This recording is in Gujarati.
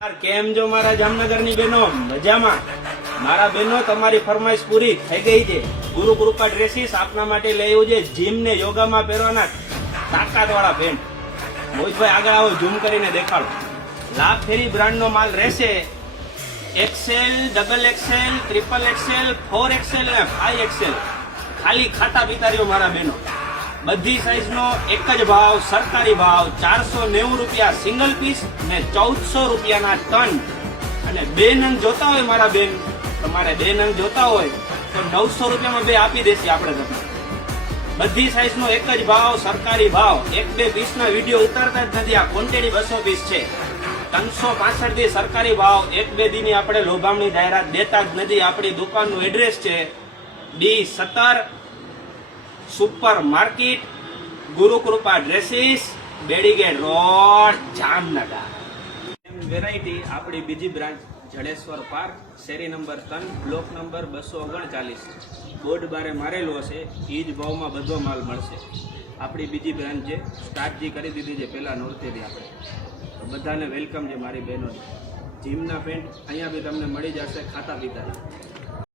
કેમ જો મારા જામનગરની બહેનો મજામાં? મારા બહેનો તમારી ફરમાઈશ પૂરી થઈ ગઈ છે। ગુરુ કૃપા ડ્રેસીસ આપના માટે લઈ આવ્યું છે જીમ ને યોગામાં પહેરવાના તાકાત વાળા પેન્ટ। મોહિતભાઈ આગળ આવો, ઝૂમ કરીને દેખાડો। લાભ ફેરી બ્રાન્ડનો માલ રહેશે। XL, double XL, triple XL, 4XL અને 5XL। ખાલી ખાતા પીતા રહ્યો મારા બહેનો। બધી સાઈઝનો એક જ ભાવ, સરકારી ભાવ 490 રૂપિયા સિંગલ પીસ ને 1400 રૂપિયાના ટન। અને 2 નંગ જોતા હોય મારા બેન, તમારે 2 નંગ જોતા હોય તો 900 રૂપિયામાં 2 આપી દેશે આપણે તમને। બધી સાઈઝનો એક જ ભાવ, સરકારી ભાવ। 1-2 પીસના વિડીયો ઉતારતા જ નથી, આ ક્વોન્ટિટી 200 પીસ છે। 365 દી સરકારી ભાવ, 1-2 દીની આપણે લોભામણી જાહેરાત દેતા જ નથી। આપણી દુકાનનું એડ્રેસ છે B17 સુપર માર્કેટ, ગુરુ કૃપા ડ્રેસીસ, બેડીગેટ રોડ, જામનગર। વેરાયટી આપણી બીજી બ્રાન્ચ જડેશ્વર પાર્ક, શેરી નંબર 3, બ્લોક નંબર 239। બોર્ડ બારે મારેલો હશે, એ જ ભાવમાં બધો માલ મળશે। આપણી બીજી બ્રાન્ચ છે, સ્ટાર્ટ જે કરી દીધી છે પહેલા નોરતેથી આપણે, તો બધાને વેલકમ છે મારી બહેનોને। જીમના પેન્ટ અહીંયા બી તમને મળી જશે ખાતા પીતા।